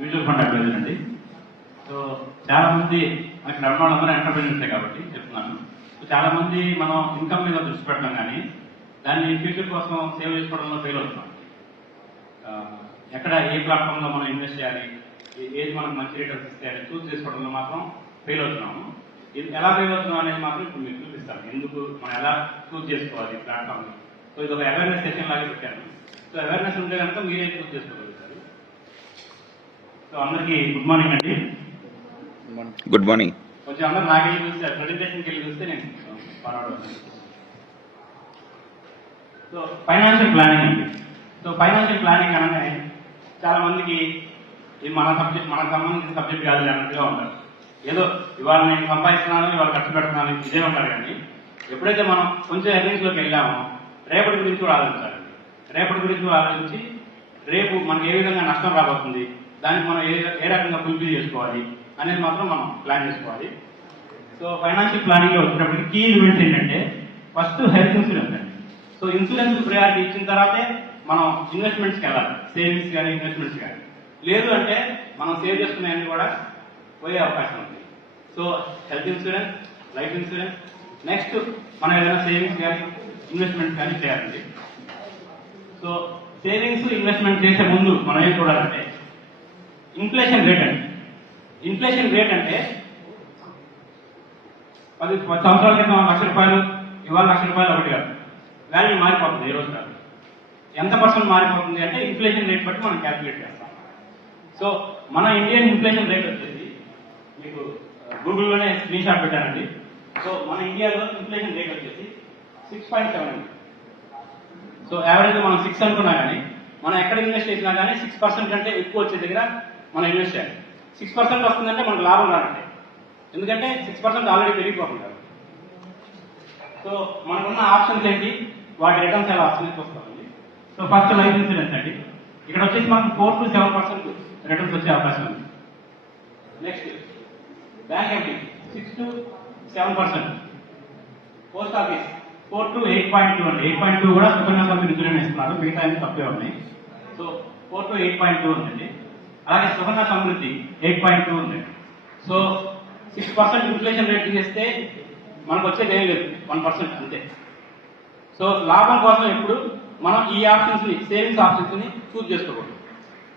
Mutual fund advisor అండి. So చాలా మంది మనకి నడవాళ్ళందరూ ఎంటర్ప్రెన్యూర్సే కాబట్టి చెప్తున్నాను. సో చాలా మంది మనం ఇన్కమ్ మీద దృష్టి పెట్టడం కానీ దాన్ని ఫ్యూచర్ కోసం సేవ్ చేసుకోవడంలో ఫెయిల్ అవుతున్నాం. ఎక్కడ ఏ ప్లాట్ఫామ్లో మనం ఇన్వెస్ట్ చేయాలి, ఏది మనకు మంచి రిటర్న్స్ ఇస్తాయని చూస్ చేసుకోవడంలో మాత్రం ఫెయిల్ అవుతున్నాము. ఇది ఎలా ఫెయిల్ అవుతున్నాం అనేది మాత్రం ఇప్పుడు మీకు చూపిస్తాను. ఎందుకు మనం ఎలా చూస్ చేసుకోవాలి ప్లాట్ఫామ్. సో ఇది ఒక అవేర్నెస్ సెషన్ లాగా పెట్టాను. సో అవేర్నెస్ ఉంటే కనుక మీరే చూస్ చేసుకోగలుగుతారు. సో అందరికీ గుడ్ మార్నింగ్ అండి. Good morning. కొంచెం అందరూ నాకెళ్ళి చూస్తే ప్రెజెంటేషన్కి వెళ్ళి చూస్తే నేను పర్వాలేదు. సో ఫైనాన్షియల్ ప్లానింగ్ అండి. సో ఫైనాన్షియల్ ప్లానింగ్ అనగానే చాలా మందికి ఇది మన సబ్జెక్ట్, మనకు సంబంధించిన సబ్జెక్ట్ కాదు అన్నట్టుగా ఉంటారు. ఏదో ఇవాళ నేను సంపాదిస్తున్నాను, ఇవాళ ఖర్చు పెడుతున్నాను, ఇదే ఉంటారు. కానీ ఎప్పుడైతే మనం కొంచెం ఎర్నింగ్స్లోకి వెళ్ళామో రేపటి గురించి కూడా ఆలోచించాలండి. రేపటి గురించి కూడా ఆలోచించి రేపు మనకి ఏ విధంగా నష్టం రాబోతుంది, దానికి మనం ఏ రకంగా ఫుల్ఫిల్ చేసుకోవాలి అనేది మాత్రం మనం ప్లాన్ చేసుకోవాలి. సో ఫైనాన్షియల్ ప్లానింగ్లో వచ్చినప్పటికీ కీ ఎలిమెంట్స్ ఏంటంటే ఫస్ట్ హెల్త్ ఇన్సూరెన్స్ అండి. సో ఇన్సూరెన్స్ ప్రయారిటీ ఇచ్చిన తర్వాతే మనం ఇన్వెస్ట్మెంట్స్కి వెళ్ళాలి, సేవింగ్స్ కానీ ఇన్వెస్ట్మెంట్స్ కానీ. లేదు అంటే మనం సేవ్ చేసుకునేవన్నీ కూడా పోయే అవకాశం ఉంది. So health insurance, life insurance, next మనం ఏదైనా సేవింగ్స్ కానీ ఇన్వెస్ట్మెంట్స్ కానీ చేయాలండి. సో సేవింగ్స్ ఇన్వెస్ట్మెంట్ చేసే ముందు మనం ఏం చూడాలంటే ఇన్ఫ్లేషన్ రేట్ అండి. ఇన్ఫ్లేషన్ రేట్ అంటే 10 సంవత్సరాల క్రితం ₹1,00,000, ఇవాళ ₹1,00,000 ఒకటి కాదు, వాల్యూ మారిపోతుంది. ఏ రోజు కాదు, ఎంత పర్సెంట్ మారిపోతుంది అంటే ఇన్ఫ్లేషన్ రేట్ బట్టి మనం క్యాల్కులేట్ చేస్తాం. సో మన ఇండియన్ ఇన్ఫ్లేషన్ రేట్ వచ్చేసి మీకు గూగుల్లోనే స్క్రీన్ షాట్ పెట్టానండి. సో మన ఇండియాలో ఇన్ఫ్లేషన్ రేట్ వచ్చేసి 6.7 అండి. సో యావరేజ్ మనం 6 అనుకున్నా కానీ మనం ఎక్కడ ఇన్వెస్ట్ చేసినా కానీ 6% కంటే ఎక్కువ వచ్చే దగ్గర మనం ఇన్వెస్ట్ చేయాలి. 6% వస్తుందంటే మనకు లాభం రాదండి, ఎందుకంటే 6% ఆల్రెడీ పెరిగిపోతుంది. సో మనకున్న ఆప్షన్స్ ఏంటి, వాటి రిటర్న్స్ ఎలా వస్తుంది చూస్తామండి. సో ఫస్ట్ లైఫ్ ఇన్సూరెన్స్ అండి. ఇక్కడ వచ్చేసి మనకు 4 to 7% రిటర్న్స్ వచ్చే అవకాశం ఉంది. Next bank FD 6 to 7%. Post office 4 to 8.2 అండి. 8.2 కూడా సుకన్య సమృద్ధి ఇన్సూరెన్స్ ఇస్తున్నారు, మిగతా అన్ని తప్పే ఉన్నాయి. సో 4 to 8.2 ఉందండి. అలాగే సుకన్య సమృద్ధి 8.2 ఉందండి. సో 6% ఇన్ఫ్లేషన్ రేట్ చేస్తే మనకు వచ్చేది ఏం లేదు, 1% అంతే. సో లాభం కోసం ఎప్పుడు మనం ఈ ఆప్షన్స్ ని, సేవింగ్స్ ఆప్షన్స్ ని చూస్ చేసుకోకూడదు.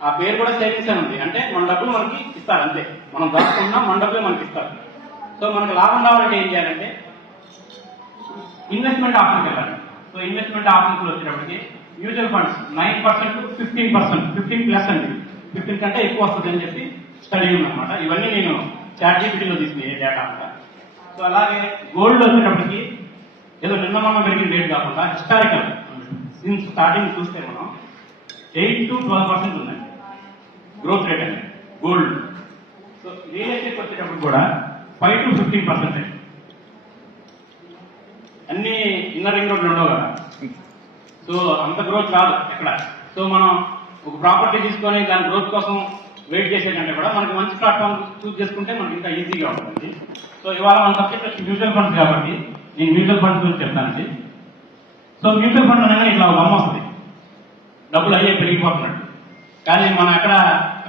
ఆ పేరు కూడా సేవింగ్స్ అని ఉంది, అంటే మన డబ్బులు మనకి ఇస్తారు అంతే. మనం దాచుకున్నా మన డబ్బులే మనకి ఇస్తారు. సో మనకు లాభం రావాలంటే ఏం చేయాలంటే ఇన్వెస్ట్మెంట్ ఆప్షన్కి వెళ్ళాలి. సో ఇన్వెస్ట్మెంట్ ఆప్షన్స్ వచ్చేటప్పటికి మ్యూచువల్ ఫండ్స్ 9% to 15%, 15+ అండి, 15 కంటే ఎక్కువ వస్తుంది అని చెప్పి స్టడీ ఉందన్నమాట. ఇవన్నీ నేను ChatGPTలో తీసుకునే డేటా అంతా. సో అలాగే గోల్డ్ వచ్చేటప్పటికి ఏదో నిన్న మనం పెరిగిన రేట్ కాకుండా హిస్టారికల్ సిన్స్ స్టార్టింగ్ చూస్తే మనం 8 to 12% ఉందండి గ్రోత్ రేట్ అండి గోల్డ్. సో రియల్ ఎస్టేట్ వచ్చేటప్పుడు కూడా 5 to 15% అండి. అన్ని ఇన్నర్ రింగ్ రోడ్లు ఉండవు కదా, సో అంత గ్రోత్ రాదు ఎక్కడ. సో మనం ఒక ప్రాపర్టీ తీసుకొని దాని గ్రోత్ కోసం వెయిట్ చేసేటంటే కూడా మనకి మంచి ప్లాట్ఫామ్ చూస్ చేసుకుంటే మనకి ఇంకా ఈజీగా ఉంటుంది. సో ఇవాళ మన సబ్జెక్ట్ వచ్చి మ్యూచువల్ ఫండ్స్ కాబట్టి నేను మ్యూచువల్ ఫండ్స్ గురించి చెప్తానండి. సో మ్యూచువల్ ఫండ్ అనగానే ఇట్లా ఒక అమ్మ వస్తుంది, డబ్బులు అయ్యే పెరిగిపోతున్నట్టు. కానీ మనం ఎక్కడ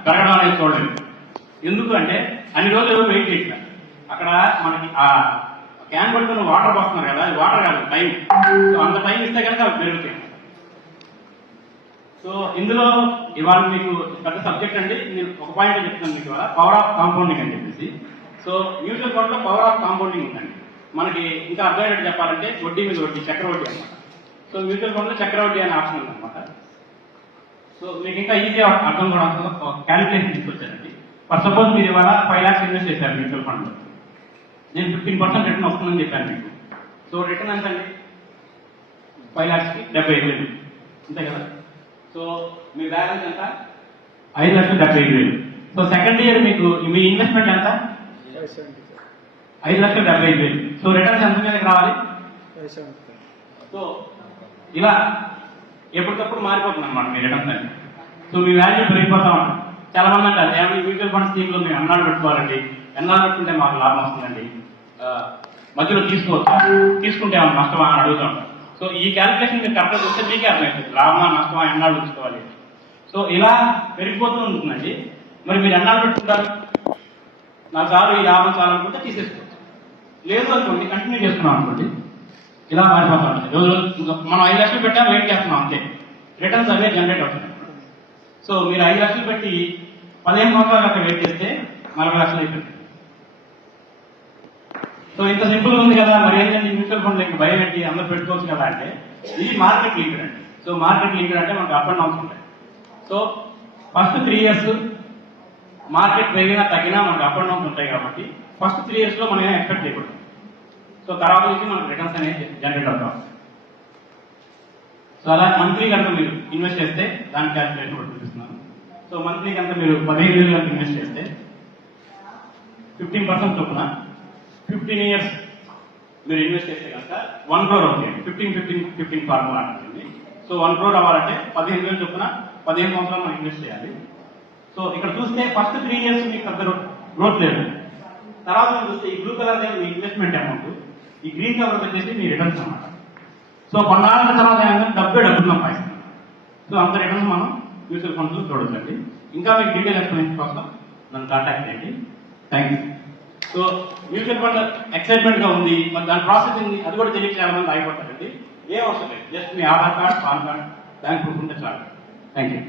పెరగడం అనేది చూడలేదు. ఎందుకు అంటే అన్ని రోజులు వెయిట్ చేసిన అక్కడ మనకి ఆ క్యాన్ పట్టుకుని వాటర్ పోస్తున్నారు కదా, అది వాటర్ కాదు, టైం. సో అంత టైం ఇస్తే కనుక అవి పెరుగుతాయి. సో ఇందులో ఇవాళ మీకు పెద్ద సబ్జెక్ట్ అండి. నేను ఒక పాయింట్ చెప్తాను మీకు ఇవాళ, పవర్ ఆఫ్ కాంపౌండింగ్ అని చెప్పేసి. సో మ్యూచువల్ ఫండ్ లో పవర్ ఆఫ్ కాంపౌండింగ్ ఉందండి. మనకి ఇంకా అర్థమయ్యేటట్టు చెప్పాలంటే వడ్డీ మీద వడ్డీ, చక్రవడ్డీ అనమాట. సో మ్యూచువల్ ఫండ్ లో చక్రవడ్డీ అనే ఆప్షన్ ఉందన్నమాట. సో మీకు ఇంకా ఈజీగా అర్థం కూడా క్యాలిక్యులేషన్ తీసుకొచ్చానండి. ఫర్ సపోజ్ మీరు ఇవాళ 5 lakhs ఇన్వెస్ట్ చేశారు మ్యూచువల్ ఫండ్ లో, నేను 15% రిటర్న్ వస్తుందని చెప్పాను మీకు. సో రిటర్న్ ఎంత అండి, 5 lakhsకి 75,000 అంతే కదా. సో మీ బ్యాలెన్స్ ఎంత, 5,75,000. సో సెకండ్ ఇయర్ మీకు మీ ఇన్వెస్ట్మెంట్ ఎంత, 5,75,000. సో రిటర్న్స్ ఎంత మీదకి రావాలి. సో ఇలా ఎప్పటికప్పుడు మారిపోతుంది అనమాట మీ రిటర్న్స్ అని. సో మీ వాల్యూ పెరిగిపోతా ఉంటుంది. చాలా మంది అంటారు ఏమైనా మ్యూచువల్ ఫండ్ స్కీమ్ లో మేము ఎన్నాళ్ళు పెట్టుకోవాలండి, ఎన్నాళ్ళు పెట్టుకుంటే మాకు లాభం వస్తుందండి, మధ్యలో తీసుకుంటే ఏమన్నా నష్టమా అని అడుగుతూ ఉంటారు. సో ఈ క్యాలిక్యులేషన్ మీరు కరెక్ట్గా చూస్తే మీకే అర్థమవుతుంది లాభమా నష్టమా ఎన్నాళ్ళు ఉంచుకోవాలి. సో ఇలా పెరిగిపోతూ ఉంటుందండి. మరి మీరు ఎన్నాళ్ళు పెట్టుకుంటారు? నాకు చాలు, ఈ లాభం చాలు అనుకుంటే తీసేసుకోవచ్చు. లేదు అనుకోండి, కంటిన్యూ చేస్తున్నాం అనుకోండి, ఇలా మారిపోతా ఉంటుంది. రోజు మనం 5 లక్షలు పెట్టా వెయిట్ చేస్తున్నాం అంతే, రిటర్న్స్ అవే జనరేట్ అవుతుంది. సో మీరు 5 లక్షలు పెట్టి 15 సంవత్సరాలు అక్కడ వెయిట్ చేస్తే 40 లక్షలు అయిపోయింది. సో ఇంత సింపుల్ ఉంది కదా, మరి ఏంటంటే మ్యూచువల్ ఫండ్ లెక్క భయం పెట్టి అందరూ పెట్టుకోవచ్చు కదా అంటే, ఇది మార్కెట్ లింక్డ్ అండి. సో మార్కెట్ లింక్డ్ అంటే మనకు అప్ అండ్ డౌన్స్ ఉంటాయి. సో ఫస్ట్ 3 ఇయర్స్ మార్కెట్ పెరిగినా తగ్గినా మనకు అప్ అండ్ డౌన్స్ ఉంటాయి కాబట్టి ఫస్ట్ 3 ఇయర్స్ లో మనం ఏం ఎక్స్పెక్ట్ చేయకూడదు. సో తర్వాత నుంచి మనకు రిటర్న్స్ అనేది జనరేట్ అవుతాం. సో అలా మంత్లీ కనుక మీరు ఇన్వెస్ట్ చేస్తే దాని క్యాల్కులేషన్ కూడా చూపిస్తున్నాను. సో మంత్లీ కనుక మీరు 15,000 కనుక ఇన్వెస్ట్ చేస్తే 15% చొప్పున 15 ఇయర్స్ మీరు ఇన్వెస్ట్ చేస్తే కనుక 1 crore అవుతుంది. 15-15-15 ఫార్ములా ఉంటుంది. సో 1 crore అవ్వాలంటే 15,000 చొప్పున 15 సంవత్సరాలు మనం ఇన్వెస్ట్ చేయాలి. సో ఇక్కడ చూస్తే ఫస్ట్ 3 ఇయర్స్ మీకు పెద్ద గ్రోత్ లేదు. తర్వాత మనం చూస్తే ఈ బ్లూ కలర్ మీ ఇన్వెస్ట్మెంట్ అమౌంట్, ఈ గ్రీన్ కలర్ వచ్చేసి మీ రిటర్న్స్ అన్నమాట. సో కొన్నాళ్ళ తర్వాత డబ్బు సంపాదిస్తాం. సో అంత రిటర్న్స్ మనం మ్యూచువల్ ఫండ్స్ లో చూడొచ్చండి. ఇంకా మీకు డీటెయిల్ ఎక్స్ప్లెనేషన్ కోసం నన్ను కాంటాక్ట్ చేయండి. Thank you. So mutual fund excitement గా ఉంది, మరి దాని ప్రాసెసింగ్ అది కూడా తెలియక చాలా మంది ఆగిపోతారండి. ఏం అవసరం లేదు, జస్ట్ మీ Aadhaar card, PAN card, bank proof ఉంటే చాలు. Thank you.